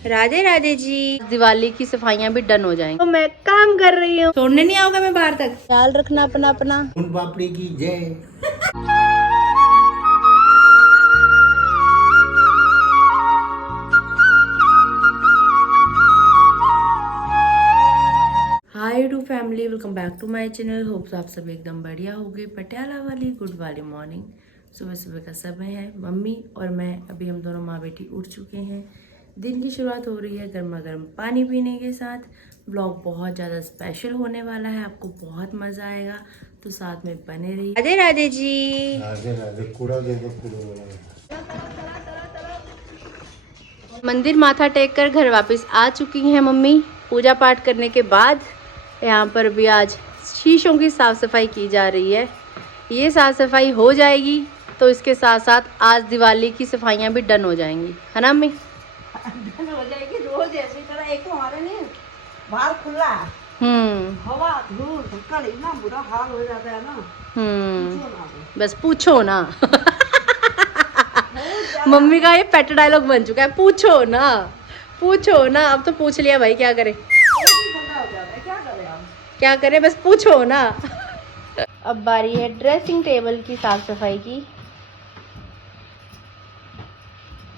राधे राधे जी। दिवाली की सफाइयां भी डन हो जाएंगी तो मैं काम कर रही हूँ। छोड़ने नहीं आओगे मैं बाहर तक। ख्याल रखना अपना अपना। पापड़ी की जय। Hi to family, welcome back to my channel. Hopes आप सब एकदम बढ़िया होंगे। पटियाला वाली गुड वाली मॉर्निंग। सुबह सुबह का समय है। मम्मी और मैं अभी हम दोनों माँ बेटी उठ चुके हैं। दिन की शुरुआत हो रही है गर्मा गर्म पानी पीने के साथ। ब्लॉग बहुत ज़्यादा स्पेशल होने वाला है, आपको बहुत मज़ा आएगा, तो साथ में बने रहिए। राधे राधे जी। राधे राधे। कूड़ा दे दो, कूड़ा। मंदिर माथा टेक कर घर वापस आ चुकी हैं मम्मी पूजा पाठ करने के बाद। यहाँ पर भी आज शीशों की साफ़ सफाई की जा रही है। ये साफ़ सफाई हो जाएगी तो इसके साथ साथ आज दिवाली की सफाइयाँ भी डन हो जाएंगी, है ना मम्मी? डन हो जाएगी रोज ऐसी तरह। एक तो हमारे नहीं बाहर खुला है, हवा धूल धक्कड़ इतना बुरा हाल हो जाता है ना। बस पूछो ना। मम्मी का ये पेट डायलॉग बन चुका है, पूछो ना पूछो ना। अब तो पूछ लिया भाई, क्या करे क्या करे, बस पूछो ना। अब बारी है ड्रेसिंग टेबल की साफ सफाई की।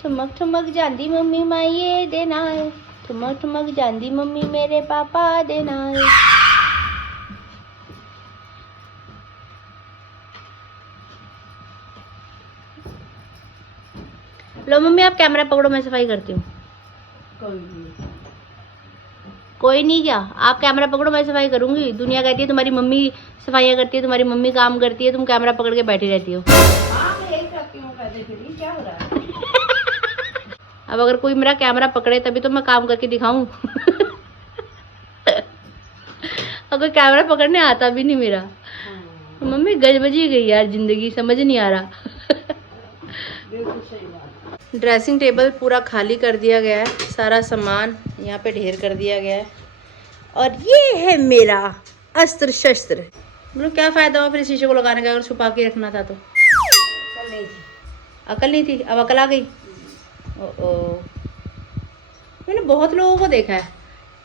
ठुमक ठुमक जांदी मम्मी माइये देना है, ठुमक ठुमक जांदी मम्मी मेरे पापा देना है। लो मम्मी आप कैमरा पकड़ो, मैं सफाई करती हूँ। कोई नहीं, क्या आप कैमरा पकड़ो मैं सफाई करूंगी। दुनिया कहती है तुम्हारी मम्मी सफाइयाँ करती है, तुम्हारी मम्मी काम करती है, तुम कैमरा पकड़ के बैठी रहती हो। क्या हो रहा है? अब अगर कोई मेरा कैमरा पकड़े तभी तो मैं काम करके दिखाऊं। अगर कैमरा पकड़ने आता भी नहीं मेरा, तो मम्मी गजबजी गई यार जिंदगी, समझ नहीं आ रहा। ड्रेसिंग टेबल पूरा खाली कर दिया गया है, सारा सामान यहाँ पे ढेर कर दिया गया है। और ये है मेरा अस्त्र शस्त्र। मतलब क्या फ़ायदा हुआ फिर शीशे को लगाने का अगर छुपा के रखना था तो। अकल नहीं थी, अब अकल आ गई। ओ मैंने बहुत लोगों को देखा है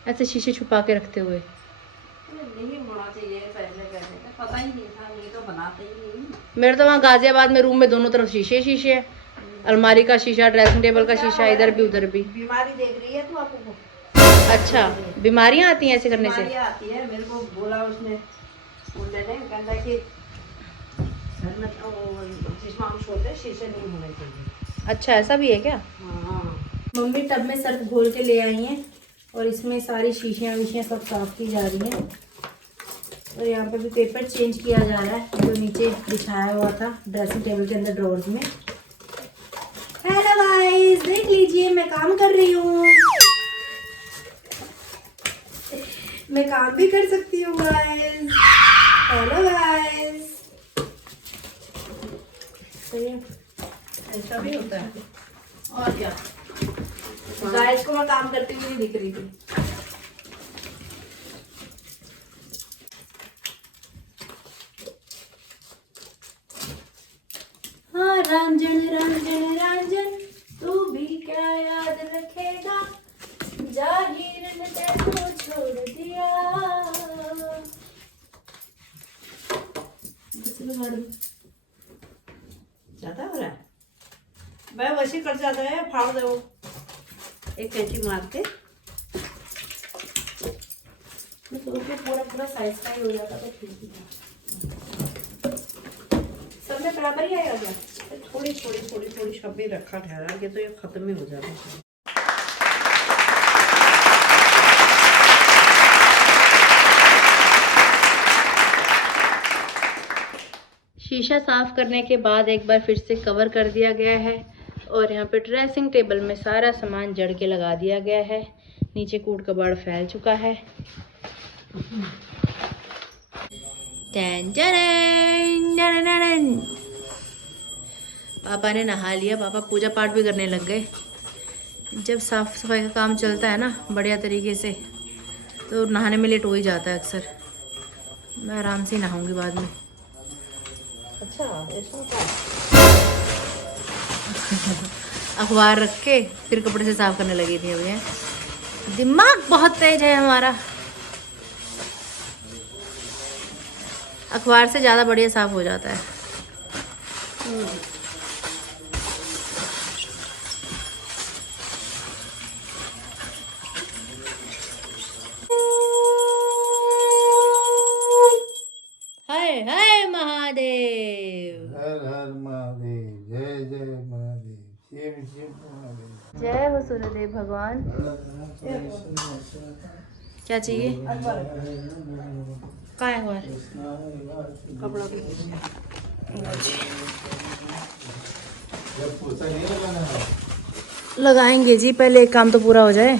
ऐसे शीशे छुपा के रखते हुए। नहीं होना चाहिए पहले करने का, पता ही नहीं था, ये तो बनाते ही नहीं। मेरे तो वहाँ गाजियाबाद में रूम में दोनों तरफ शीशे शीशे है। अलमारी का शीशा, ड्रेसिंग टेबल का शीशा, इधर भी उधर भी। बीमारी देख रही है तू आपको? अच्छा, बीमारियाँ आती हैं ऐसे करने से? बीमारियाँ आती है, मेरे को बोला उसने कहता है कि घर में जिसमें हम सोते शीशे नहीं होने चाहिए। अच्छा ऐसा भी है क्या? हाँ। मम्मी टब में सर्फ घोल के ले आई हैं और इसमें सारी शीशियाँ वीशियाँ सब साफ की जा रही हैं। और यहाँ पर भी पेपर चेंज किया जा रहा है जो नीचे बिछाया हुआ था ड्रेसिंग टेबल के अंदर ड्रॉर्स में। हेलो गाइस, देख लीजिए मैं काम कर रही हूँ। मैं काम भी कर सकती हूँ गाइस। हेलो गाइस, ऐसा भी होता है। और क्या, गाइस को मैं काम करती हुई नहीं दिख रही थी। हाँ रंजन रंजन रंजन, तू भी क्या याद रखेगा, जागीर ने तेरे छोड़ दिया। ज्यादा हो रहा है, मैं वैसे कर जाता है, फाड़ दो एक कैंची मार के। पूरा पूरा साइज का ही हो जाता तो ठीक ही था। सब में बराबर ही आएगा क्या? थोड़ी थोड़ी थोड़ी थोड़ी शब्द रखा ठहरा के तो ये खत्म ही हो जाता है। शीशा साफ करने के बाद एक बार फिर से कवर कर दिया गया है और यहाँ पे ड्रेसिंग टेबल में सारा सामान जड़ के लगा दिया गया है। नीचे कूड़ कबाड़ फैल चुका है। पापा ने नहा लिया, पापा पूजा पाठ भी करने लग गए। जब साफ सफाई का काम चलता है ना बढ़िया तरीके से तो नहाने में लेट हो ही जाता है अक्सर। मैं आराम से नहाऊंगी बाद में। अच्छा ऐसा होता है। अखबार रख के फिर कपड़े से साफ करने लगी थी अभी। दिमाग बहुत तेज है हमारा। अखबार से ज़्यादा बढ़िया साफ हो जाता है। हाय हाय महादेव। हर हर महादेव, जय जय महादेव, शिव शिव महादेव। जय हो सूर्यदेव भगवान। क्या चाहिए? कहाँ है अखबार? कपड़ों की लगाएंगे जी, पहले एक काम तो पूरा हो जाए,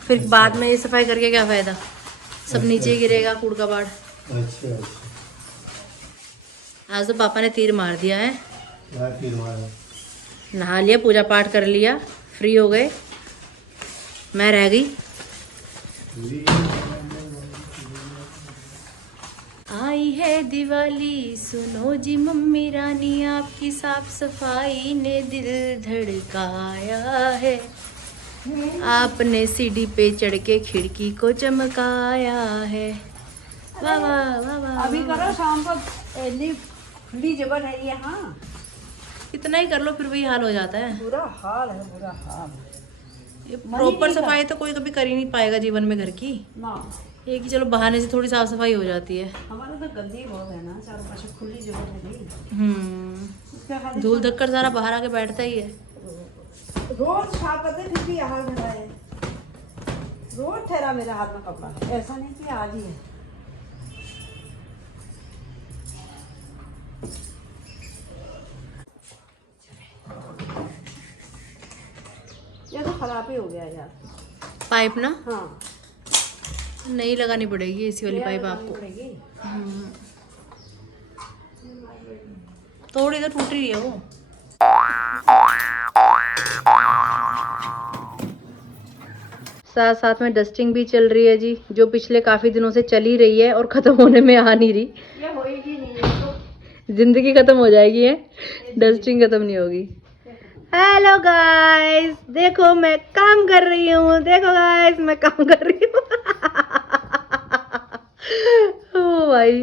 फिर बाद में ये सफाई करके क्या फायदा। सब नीचे ही गिरेगा कूड़ कबाड़। अच्छा, आज तो पापा ने तीर मार दिया है। क्या फिर नहा लिया, पूजा पाठ कर लिया, फ्री हो गए, मैं रह गई। आई है दिवाली, सुनो जी मम्मी रानी, आपकी साफ सफाई ने दिल धड़काया है। आपने सीढ़ी पे चढ़ के खिड़की को चमकाया है। वाह वाह वाह वाह। अभी करो शाम को, इतनी खुली जगह है यहाँ, इतना ही कर लो फिर वही हाल हो जाता है। बुरा हाल है, बुरा हाल। ये प्रॉपर सफाई तो कोई कभी कर ही नहीं पाएगा जीवन में घर की। ना ये कि चलो बहाने से थोड़ी साफ सफाई हो जाती है। हमारे तो गंदी बहुत है ना, चारों पास खुली जगह है। उसका खाली धूल धक्कर सारा बाहर आके बैठता ही है। रोज साफ करते फिर भी हाल मेरा है। रोज ठहरा मेरे हाथ में कपड़ा, ऐसा नहीं कि आज ही है। ये तो खराब ही हो गया यार। पाइप ना हाँ, नहीं लगानी पड़ेगी इसी वाली पाइप लगानी आपको। पड़ेगी। थोड़ी तो टूट रही है वो। साथ साथ में डस्टिंग भी चल रही है जी, जो पिछले काफी दिनों से चल ही रही है और खत्म होने में आ नहीं रही। ये होएगी नहीं, ये तो जिंदगी खत्म हो जाएगी है, डस्टिंग खत्म नहीं होगी। हेलो गाइस, देखो मैं काम कर रही हूँ, देखो गाइस मैं काम कर रही हूँ। ओ भाई,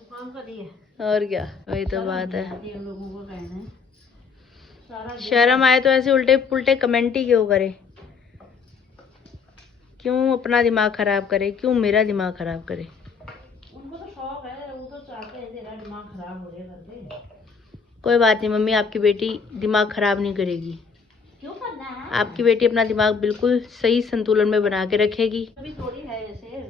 काम करिए। और क्या, वही तो बात है। ये लोगों को कहना है सारा शर्म आए तो ऐसे उल्टे पुल्टे कमेंट ही क्यों करे, क्यों अपना दिमाग खराब करे, क्यों मेरा दिमाग खराब करे। उनको तो शौक है, वो तो चाहते हैं तेरा दिमाग खराब हो जाए करके। कोई बात नहीं मम्मी, आपकी बेटी दिमाग खराब नहीं करेगी। क्यों करना है? आपकी बेटी अपना दिमाग बिल्कुल सही संतुलन में बना के रखेगी। अभी थोड़ी है ऐसे,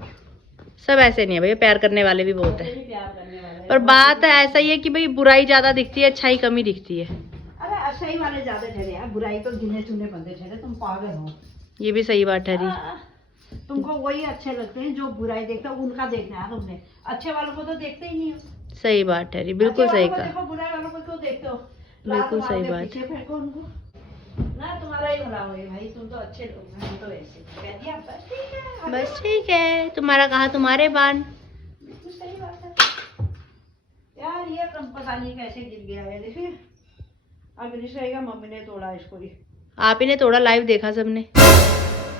सब ऐसे नहीं है भैया, प्यार करने वाले भी बहुत है। भी प्यार करने वाले। पर बात ऐसा ही है कि भाई बुराई ज्यादा दिखती है, अच्छाई कम ही दिखती है। अरे अच्छाई वाले ज्यादा ठहरे यार, बुराई तो गिने चुने बंदे ठहरे। तुम पागल हो। ये भी सही बात ठहरी। तुमको वही अच्छे लगते हैं जो बुराई देखते हो, उनका देखना है तुमने। अच्छे वालों को तो देखते ही नहीं हो। सही बात ठहरी, बिल्कुल सही कहा। देखो, बुराई वालों को क्यों देखते हो? बिल्कुल लात सही मार के बात। पीछे फेंको उनको ना, तुम्हारा ही भला होए भाई। तुम तो अच्छे लोग हैं, हम तो ऐसे कह दिया, बस ठीक है। बस ठीक है, तुम्हारा कहा तुम्हारे बान। बिल्कुल सही बात है यार। ये कम पता नहीं कैसे गिर गया है, देखिए। अब निश्चयगा मम्मी ने तोड़ा इसको ही। आप ही ने थोड़ा लाइव देखा सबने।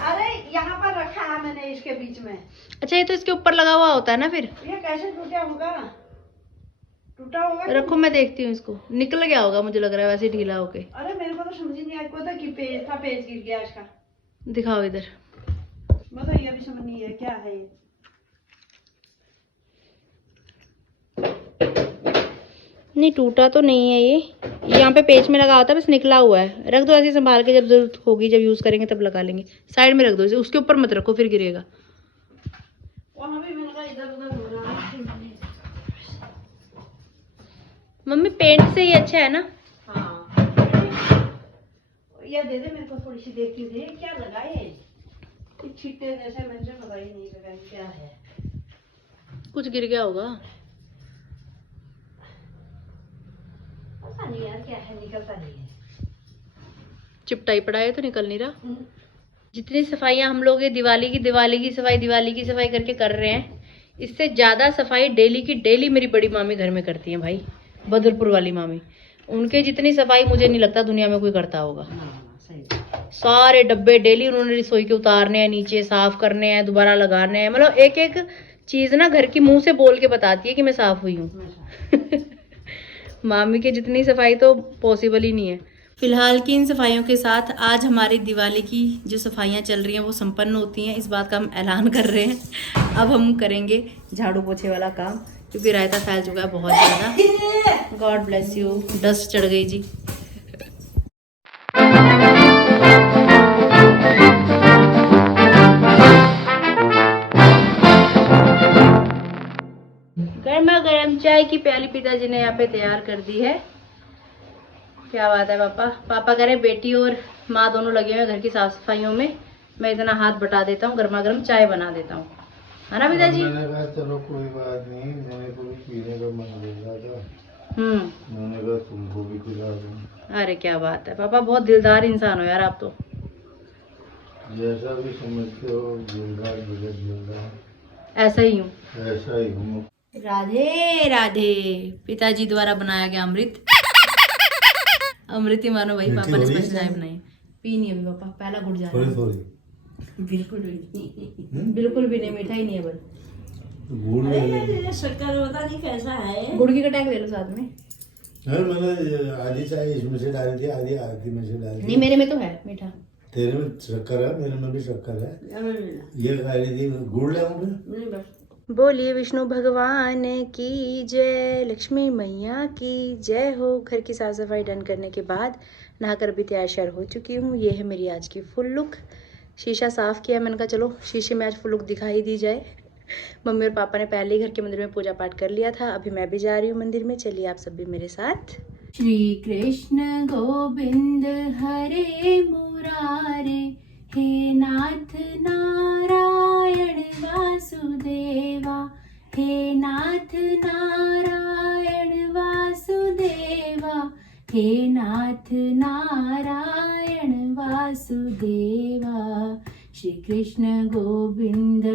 अरे यहाँ पर रखा है मैंने इसके बीच में। अच्छा, ये तो इसके ऊपर लगा हुआ होता है ना फिर। ये कैसे टूटा होगा? टूटा होगा। रखो मैं देखती हूँ इसको, निकल गया होगा मुझे लग रहा है वैसे ढीला होके। अरे मेरे को तो समझ ही नहीं आया, को था कि पेज था, पेज गिर गया इसका। दिखाओ इधर। मैं तो ये भी समझ नहीं है क्या है ये। नहीं टूटा तो नहीं है ये, यहाँ पे पेच में लगा होता है, बस निकला हुआ है। रख दो ऐसे संभाल के, जब जरूरत होगी, जब यूज करेंगे तब लगा लेंगे। साइड में रख दो इसे, उसके ऊपर मत रखो फिर गिरेगा। वहाँ भी मैंने कहा इधर उधर हो रहा है। मम्मी पेंट से ही अच्छा है ना। हाँ, ये दे दे मेरे को, थोड़ी सी देखती थी क्या लगाए। कुछ छिट्टे जैसे, मुझे पता ही नहीं लगा क्या है। कुछ गिर गया होगा। पता नहीं यार क्या है, निकलता नहीं है। चिपटाई पड़ा है तो निकल नहीं रहा। जितनी सफाइयाँ हम लोग ये दिवाली की सफाई करके कर रहे हैं, इससे ज़्यादा सफाई डेली की डेली मेरी बड़ी मामी घर में करती हैं भाई, बदरपुर वाली मामी। उनके जितनी सफाई मुझे नहीं लगता दुनिया में कोई करता होगा। ना सही। सारे डब्बे डेली उन्होंने रसोई के उतारने हैं, नीचे साफ करने हैं, दोबारा लगाने हैं, मतलब एक एक चीज ना घर की मुंह से बोल के बताती है कि मैं साफ हुई हूँ। मामी की जितनी सफाई तो पॉसिबल ही नहीं है। फिलहाल की इन सफाइयों के साथ आज हमारी दिवाली की जो सफाइयाँ चल रही हैं वो संपन्न होती हैं। इस बात का हम ऐलान कर रहे हैं। अब हम करेंगे झाड़ू पोछे वाला काम, क्योंकि रायता फैल चुका है बहुत ज़्यादा। God bless you. डस्ट चढ़ गई जी। गर्मा गर्म चाय की प्याली पिताजी ने यहाँ पे तैयार कर दी है। क्या बात है पापा। पापा कह रहे बेटी और माँ दोनों लगे हुए घर की साफ सफाइयों में, मैं इतना हाथ बटा देता हूँ, गर्मा गर्म चाय बना देता हूँ, है ना पिताजी? मैंने कहा चलो कोई बात नहीं, मेरे को भी पीने का मन कर रहा था, मैंने कहा तुमको भी पिला दूं। अरे क्या बात है पापा, बहुत दिलदार इंसान हो यार आप तो। जैसा भी समझते हो, दिलदार दिलदार ऐसा ही हूँ। ऐसा ही हूँ। राधे राधे। पिताजी द्वारा बनाया गया अमृत। अमृत ही मानो भाई, पापा ने स्पेशल चाय बनाई। पी नहीं अभी पापा, पहला घुट जा रहा है। थोड़ी बिल्कुल भी नहीं, बिल्कुल भी नहीं, मीठा ही नहीं है बस। गुड़ में शक्कर पता नहीं कैसा है। गुड़ की कटाई ले लो साथ में। मैंने आधी चाय इसमें से डाली थी, आधी आधी में से डाली थी। नहीं मेरे में तो है मीठा। तेरे में शक्कर है, मेरे में भी शक्कर है। ये खा रही थी, गुड़ लाऊं नहीं बस। बोलिए विष्णु भगवान की जय, लक्ष्मी मैया की जय हो। घर की साफ सफाई डन करने के बाद नहाकर भी तैयार श्यार हो चुकी हूँ। ये है मेरी आज की फुल लुक। शीशा साफ किया, मैंने कहा चलो शीशे में आज फुल लुक दिखाई दी जाए। मम्मी और पापा ने पहले ही घर के मंदिर में पूजा पाठ कर लिया था, अभी मैं भी जा रही हूँ मंदिर में। चलिए आप सब भी मेरे साथ। श्री कृष्ण गोविंद हरे मुरारे, हे नाथ नारायण वासुदेवा, हे नाथ नारायण वासुदेवा, हे नाथ नारायण वासुदेवा। श्री कृष्ण गोविंद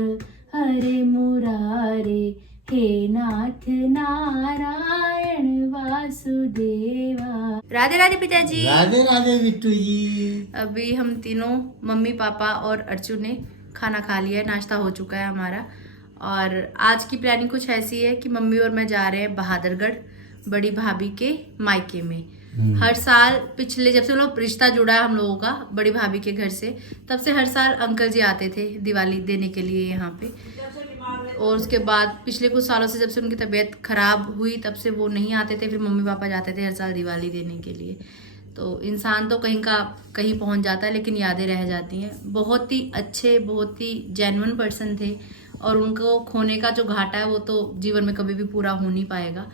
हरे मुरारे, हे नाथ नारायण वासुदेवा। राधे राधे पिताजी। राधे राधे बिट्टू जी। अभी हम तीनों मम्मी पापा और अर्जुन ने खाना खा लिया है, नाश्ता हो चुका है हमारा। और आज की प्लानिंग कुछ ऐसी है कि मम्मी और मैं जा रहे हैं बहादुरगढ़ बड़ी भाभी के मायके में। हर साल पिछले जब से लोग रिश्ता जुड़ा है हम लोगों का बड़ी भाभी के घर से, तब से हर साल अंकल जी आते थे दिवाली देने के लिए यहाँ पे। और उसके बाद पिछले कुछ सालों से जब से उनकी तबीयत खराब हुई तब से वो नहीं आते थे, फिर मम्मी पापा जाते थे हर साल दिवाली देने के लिए। तो इंसान तो कहीं का कहीं पहुंच जाता है, लेकिन यादें रह जाती हैं। बहुत ही अच्छे, बहुत ही जेन्युइन पर्सन थे, और उनको खोने का जो घाटा है वो तो जीवन में कभी भी पूरा हो नहीं पाएगा।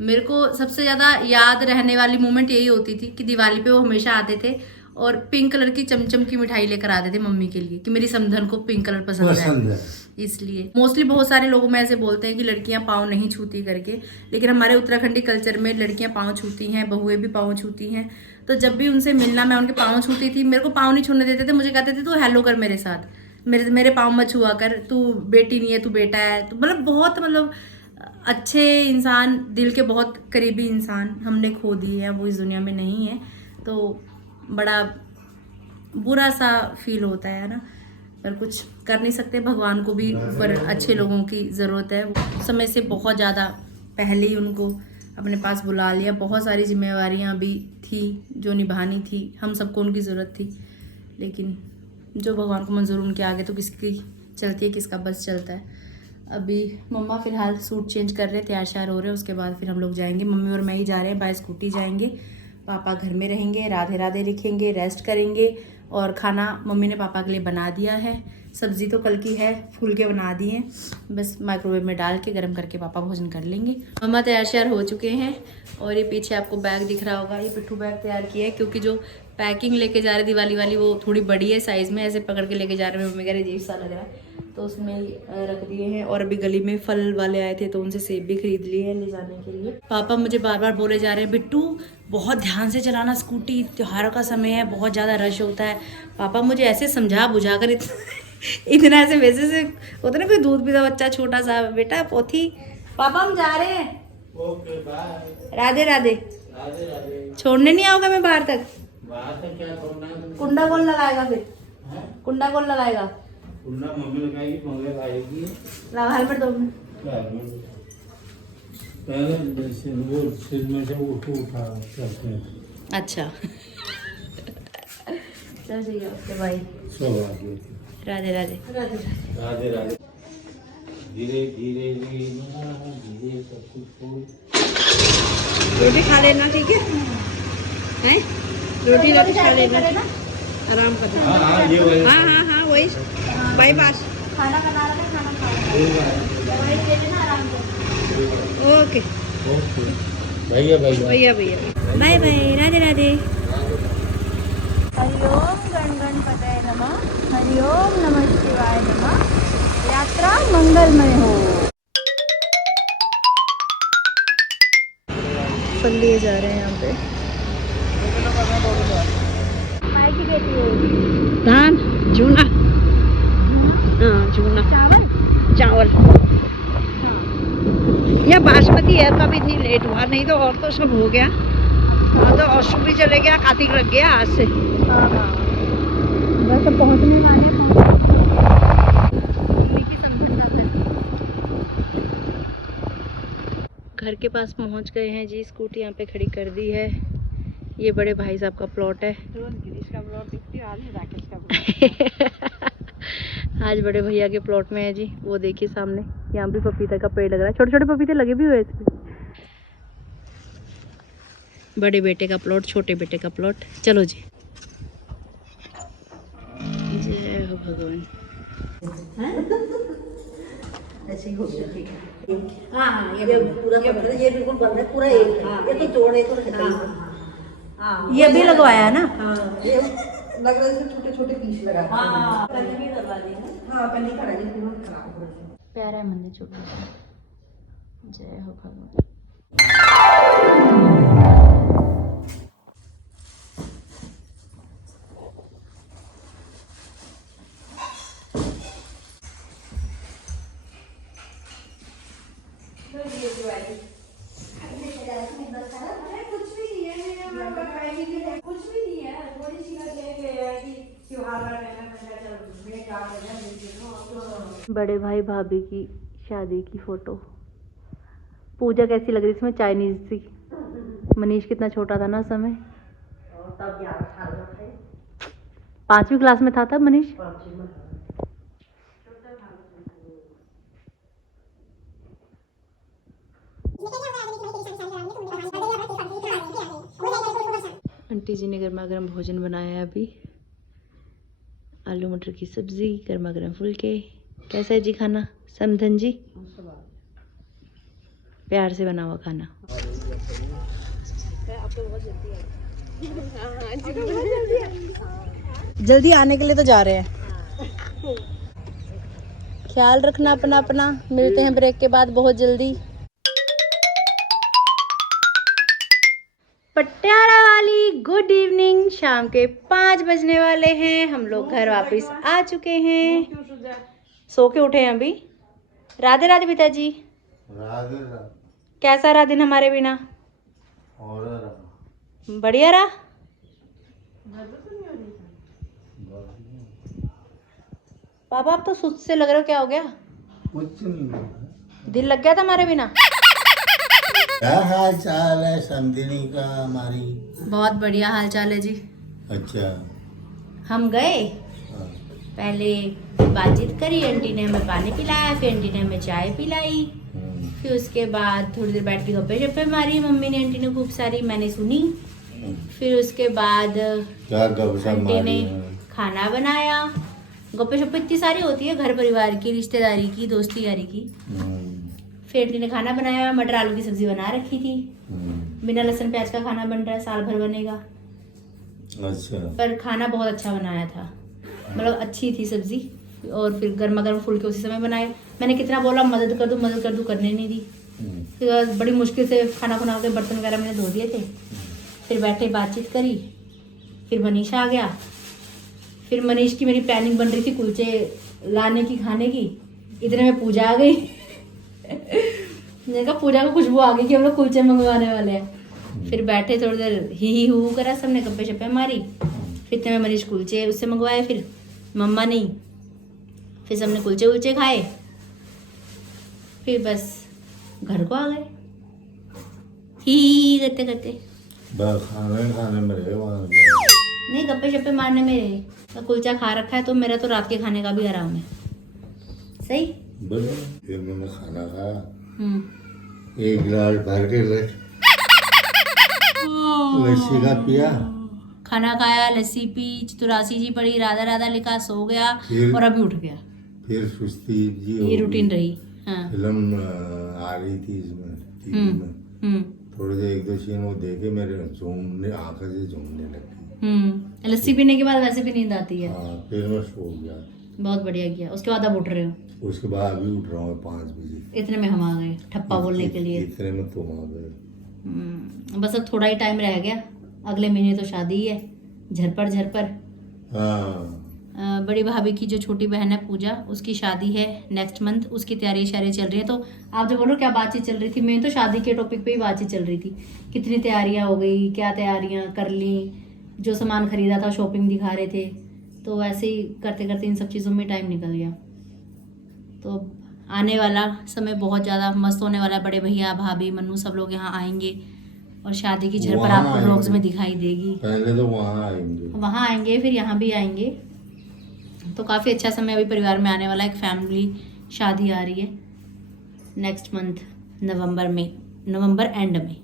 मेरे को सबसे ज़्यादा याद रहने वाली मोमेंट यही होती थी कि दिवाली पे वो हमेशा आते थे और पिंक कलर की चमचम की मिठाई लेकर आते थे मम्मी के लिए, कि मेरी समधन को पिंक कलर पसंद है। इसलिए मोस्टली बहुत सारे लोगों में ऐसे बोलते हैं कि लड़कियां पाँव नहीं छूती करके, लेकिन हमारे उत्तराखंडी कल्चर में लड़कियां पाँव छूती हैं, बहुएं भी पाँव छूती हैं। तो जब भी उनसे मिलना मैं उनके पाँव छूती थी, मेरे को पाँव नहीं छूने देते थे, मुझे कहते थे तू हेलो कर मेरे साथ, मेरे पाँव मत छुआ कर, तू बेटी नहीं है तू बेटा है। तो मतलब अच्छे इंसान, दिल के बहुत करीबी इंसान हमने खो दिए हैं, वो इस दुनिया में नहीं है। तो बड़ा बुरा सा फील होता है ना, पर कुछ कर नहीं सकते। भगवान को भी पर अच्छे लोगों की ज़रूरत है। वो समय से बहुत ज़्यादा पहले ही उनको अपने पास बुला लिया। बहुत सारी जिम्मेवारियां भी थी जो निभानी थी, हम सबको उनकी ज़रूरत थी, लेकिन जो भगवान को मंजूर, उनके आगे तो किसकी चलती है, किसका बस चलता है। अभी मम्मा फ़िलहाल सूट चेंज कर रहे हैं, तैयार श्यार हो रहे हैं, उसके बाद फिर हम लोग जाएंगे। मम्मी और मैं ही जा रहे हैं, बाय स्कूटी जाएंगे। पापा घर में रहेंगे, राधे राधे लिखेंगे, रेस्ट करेंगे। और खाना मम्मी ने पापा के लिए बना दिया है, सब्ज़ी तो कल की है, फूल के बना दिए हैं, बस माइक्रोवेव में डाल के गर्म करके पापा भोजन कर लेंगे। मम्मा तैयार श्यार हो चुके हैं। और ये पीछे आपको बैग दिख रहा होगा, ये पिट्ठू बैग तैयार किया है, क्योंकि जो पैकिंग लेके जा रहे दिवाली वाली वो थोड़ी बड़ी है साइज़ में, ऐसे पकड़ के लेके जा रहे हैं, मम्मी कह रहे अजीब सा लग रहा है, तो उसमें रख दिए हैं। और अभी गली में फल वाले आए थे तो उनसे सेब भी खरीद लिए हैं ले जाने के लिए। पापा मुझे बार बार बोले जा रहे हैं बिट्टू बहुत ध्यान से चलाना स्कूटी, त्योहारों का समय है, बहुत ज़्यादा रश होता है। पापा मुझे ऐसे समझा बुझा कर इतना ऐसे वैसे से होता ना कोई दूध पीता बच्चा छोटा सा, बेटा पोथी, पापा हम जा रहे हैं, ओके बाय, राधे राधे। छोड़ने नहीं आओगे मैं बाहर तक? बाहर तक क्या छोड़ना है? कुंडा कौन लगाएगा फिर? हैं? कुंडा कौन लगाएगा? कुंडा मम्मी लगाएगी, मंगे लाएगी। लगा हेलमेट दो। पहले जैसे वो सिर में से उठा करते हैं। अच्छा चल ठीक है, ओके बाय। सब आ गए। राधे राधे। राधे राधे। धीरे धीरे धीरे सब कुछ हो। रोटी खा लेना, ठीक है? हैं? रोटी खा लेना, आराम करना। हाँ ये वही। हाँ वही बाई पास। खाना बना रहे, खाना खा रहे, दवाई ले लेना आराम से। ओके ओके भैया भैया भैया भैया बाय बाय, राधे राधे। हरिओम गण गणपतये नमः, हरिओम नमः शिवाय नमः। यात्रा मंगलमय हो। फल लिए जा रहे हैं यहाँ पे। धान जूना, हाँ जूना चावल। यह बासमती है, कब इतनी लेट हुआ, नहीं तो और तो सब हो गया। हाँ तो अशुभ भी चले गया, कार्तिक लग गया आज से। बस अब पहुँचने वाले हैं। घर के पास पहुँच गए हैं जी। स्कूटी यहाँ पे खड़ी कर दी है। ये बड़े भाई साहब का प्लॉट है। आज बड़े भैया के प्लॉट में है जी। वो देखिए सामने, यहाँ भी पपीता का पेड़ लग रहा है। छोटे छोटे पपीते लगे भी हुए हैं इसमें। बड़े बेटे का प्लॉट, छोटे बेटे का प्लॉट। चलो जी, जय हो भगवान। ऐसे ही हो गया, ठीक है। हाँ ये पूरा ये बिल्कुल बंद है, पूरा एक है। ये तो जोड़े तो रहता है। हाँ ये भी लगवाया है ना? हाँ ये लग रहा है छोटे छोटे पीस लगा। हाँ पहले भी करवा दिया ना। हाँ पहले करा दिया, पूरा खराब हो गया। प्यारा है मंदिर छोटा सा। जय हो भगवान। बड़े भाई भाभी की शादी की फोटो। पूजा कैसी लग रही इसमें, चाइनीज सी। मनीष कितना छोटा था ना उस समय। तब 11 साल का था। 5वीं क्लास में था तब मनीष। आंटी जी ने गर्मा गर्म भोजन बनाया है अभी। आलू मटर की सब्जी, गर्मा गर्म फुलके। कैसा है जी खाना समधन जी? प्यार से बना हुआ खाना। जल्दी आने के लिए तो जा रहे हैं। ख्याल रखना अपना अपना। मिलते हैं ब्रेक के बाद बहुत जल्दी। पटियाला वाली गुड इवनिंग। शाम के 5 बजने वाले हैं। हम लोग घर वापस आ चुके हैं। सो के उठे हैं अभी। राधे राधे पिताजी। राधे राधे। कैसा रहा दिन हमारे बिना? और बढ़िया रहा। पापा आप तो सुस्त से लग रहे हो, क्या हो गया? कुछ नहीं। दिल लग गया था हमारे बिना? क्या हाल चाल है समधिनी का हमारी? बहुत बढ़िया हाल चाल है जी। अच्छा। हम गए, हाँ। पहले बातचीत करी, आंटी ने हमें पानी पिलाया, फिर आंटी ने हमें चाय पिलाई, फिर उसके बाद थोड़ी देर बैठ के गप्पे शप्पे मारी मम्मी ने, आंटी ने खूब सारी, मैंने सुनी। फिर उसके बाद क्या गपशप आंटी ने मारी? खाना बनाया। गप्पे शप्पे इतनी सारी होती है घर परिवार की, रिश्तेदारी की, दोस्ती यारी की। फिर आंटी ने खाना बनाया, मटर आलू की सब्जी बना रखी थी। बिना लहसुन प्याज का खाना बन रहा है, साल भर बनेगा। अच्छा। पर खाना बहुत अच्छा बनाया था, मतलब अच्छी थी सब्जी। और फिर गर्मा गर्म फुलके उसी समय बनाए। मैंने कितना बोला मदद कर दूं, करने नहीं दी। फिर बड़ी मुश्किल से खाना खुना के बर्तन वगैरह मैंने धो दिए थे। फिर बैठे बातचीत करी। फिर मनीष आ गया। फिर मनीष की मेरी प्लानिंग बन रही थी कुलचे लाने की, खाने की। इतने में पूजा आ गई। मैंने कहा पूजा को खुशबू आ गई कि हम लोग कुलचे मंगवाने वाले हैं। फिर बैठे थोड़ी देर ही हू करा, सबने गप्पे शप्पे मारी। फिर इतने में मनीष कुलचे उससे मंगवाए, फिर मम्मा नहीं, फिर सबने कुलचे उलचे खाए, फिर बस घर को आ गए ही करते करते। बस खाने में रहे वहाँ नहीं, गप्पे शप्पे मारने में रहे। तो कुलचा खा रखा है तो मेरा तो रात के खाने का भी आराम है। सही। फिर मैंने खाना खाया, एक गिलास भर के लस्सी का पिया, खाना खाया, लस्सी पी, चतुरासी जी पढ़ी, राधा राधा लिखा, सो गया और अभी उठ गया। फिर सुस्ती जी ये रूटीन रही। हाँ। फिल्म आ रही थी इसमें टीवी में, थोड़ी देर एक दो सीन वो देखे, मेरे आंखें से झूमने लगी। लस्सी पीने के बाद वैसे भी नींद आती है। हाँ, फिर मैं सो गया। बहुत बढ़िया किया। उसके बाद अब उठ रहे हो? उसके बाद अभी उठ रहा हूँ 5 बजे। इतने में हम आ गए ठप्पा बोलने के लिए। इतने में तुम आ गए। बस अब थोड़ा ही टाइम रह गया, अगले महीने तो शादी है। झरपर झरपर। हाँ। बड़ी भाभी की जो छोटी बहन है पूजा, उसकी शादी है नेक्स्ट मंथ, उसकी तैयारी शारी चल रही है। तो आप जो बोलो क्या बातचीत चल रही थी, मैं तो शादी के टॉपिक पे ही बातचीत चल रही थी। कितनी तैयारियां हो गई, क्या तैयारियां कर ली, जो सामान खरीदा था शॉपिंग दिखा रहे थे, तो वैसे ही करते करते इन सब चीज़ों में टाइम निकल गया। तो आने वाला समय बहुत ज़्यादा मस्त होने वाला है। बड़े भैया भाभी मन्नू सब लोग यहाँ आएंगे और शादी की झड़पर आपको व्लॉग्स में दिखाई देगी। पहले तो वहाँ आएंगे फिर यहाँ भी आएंगे। तो काफ़ी अच्छा समय अभी परिवार में आने वाला है। एक फैमिली शादी आ रही है नेक्स्ट मंथ नवंबर एंड में।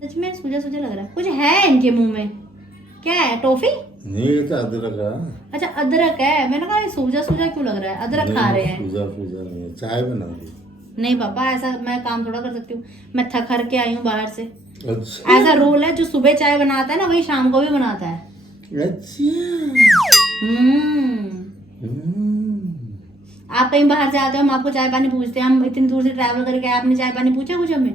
सच में सूजा सूजा लग रहा है। कुछ है इनके मुंह में, क्या है? टॉफी? नहीं, ये तो अदरक है। अच्छा अदरक है। मैंने कहा सूजा सूजा क्यों लग रहा है, अदरक खा रहे हैं। सूजा नहीं है, चाय बना रही। नहीं पापा, ऐसा मैं काम थोड़ा कर सकती हूँ। मैं थक हर के आई हूँ बाहर से। अच्छा। ऐसा रूल है, जो सुबह चाय बनाता है ना वही शाम को भी बनाता है। अच्छा। आप कहीं बाहर से आते हो, हम आपको चाय पानी पूछते हैं। हम इतनी दूर से ट्रैवल करके आए, आपने चाय पानी पूछा कुछ हमें?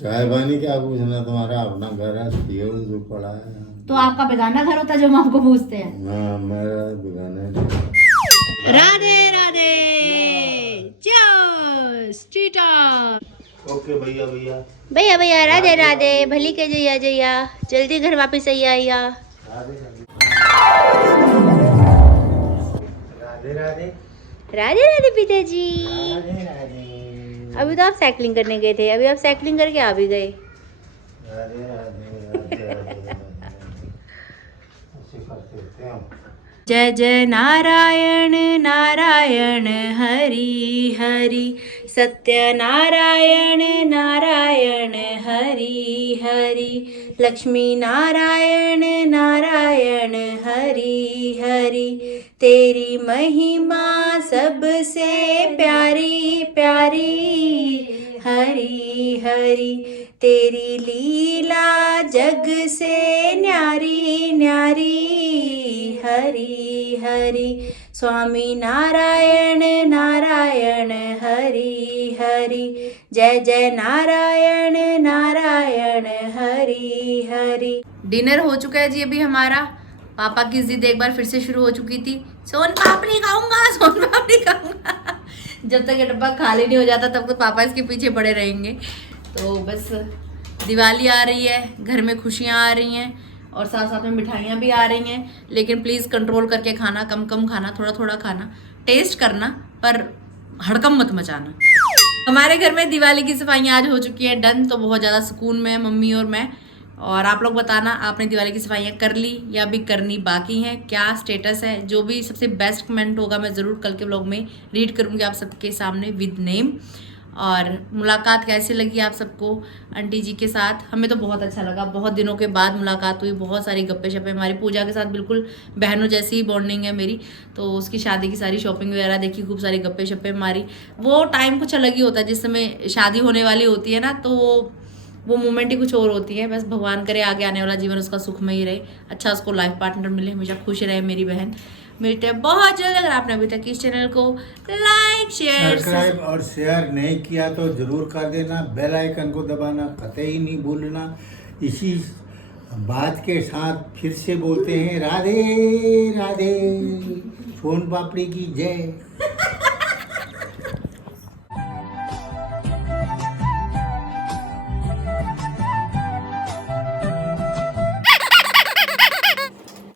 चाय पानी क्या पूछना, तुम्हारा अपना घर है, जो पड़ा है। तो आपका बेगाना घर होता है जो हम आपको पूछते हैं। हाँ, मेरा बेगाना। Radhe Radhe, cheers, cheater. Okay भैया भैया भैया, राधे राधे, भली के जैया जैया, जल्दी घर वापस आइया। राधे राधे राधे पिताजी। अभी तो आप साइकिलिंग करने गए थे, अभी आप साइकिलिंग करके आ भी गए। जय जय नारायण नारायण हरि हरि, सत्य नारायण नारायण हरि हरि, लक्ष्मी नारायण नारायण हरि हरि, तेरी महिमा सबसे प्यारी प्यारी हरि हरि, तेरी लीला जग से न्यारी न्यारी हरि हरि, स्वामी नारायण नारायण हरि हरि, जय जय नारायण नारायण हरि हरि। डिनर हो चुका है जी अभी हमारा। पापा की जिद एक बार फिर से शुरू हो चुकी थी, सोन पापड़ी खाऊंगा सोन पापड़ी खाऊंगा। जब तक ये डब्बा खाली नहीं हो जाता तब तक पापा इसके पीछे पड़े रहेंगे। तो बस दिवाली आ रही है, घर में खुशियाँ आ रही हैं और साथ साथ में मिठाइयाँ भी आ रही हैं। लेकिन प्लीज़ कंट्रोल करके खाना, कम कम खाना, थोड़ा थोड़ा खाना, टेस्ट करना पर हड़कम मत मचाना। हमारे घर में दिवाली की सफाइयाँ आज हो चुकी हैं डन। तो बहुत ज़्यादा सुकून में मम्मी और मैं। और आप लोग बताना आपने दिवाली की सफाइयाँ कर ली या अभी करनी बाकी हैं, क्या स्टेटस है। जो भी सबसे बेस्ट कमेंट होगा मैं ज़रूर कल के व्लॉग में रीड करूँगी आप सबके सामने विद नेम। और मुलाकात कैसी लगी आप सबको आंटी जी के साथ? हमें तो बहुत अच्छा लगा, बहुत दिनों के बाद मुलाकात हुई, बहुत सारी गप्पे शप्पे। हमारी पूजा के साथ बिल्कुल बहनों जैसी ही बॉन्डिंग है मेरी। तो उसकी शादी की सारी शॉपिंग वगैरह देखी, खूब सारी गप्पे शप्पे मारी। वो टाइम कुछ अलग ही होता है जिस समय शादी होने वाली होती है ना, तो वो मोमेंट ही कुछ और होती है। बस भगवान करे आगे आने वाला जीवन उसका सुखमय रहे, अच्छा उसको लाइफ पार्टनर मिले, हमेशा खुश रहे मेरी बहन। मिलते हैं बहुत जल्द। अगर आपने अभी तक इस चैनल को लाइक सब्सक्राइब और शेयर नहीं किया तो जरूर कर देना, बेल आइकन को दबाना कतई नहीं भूलना। इसी बात के साथ फिर से बोलते हैं राधे राधे, सोन पापड़ी की जय।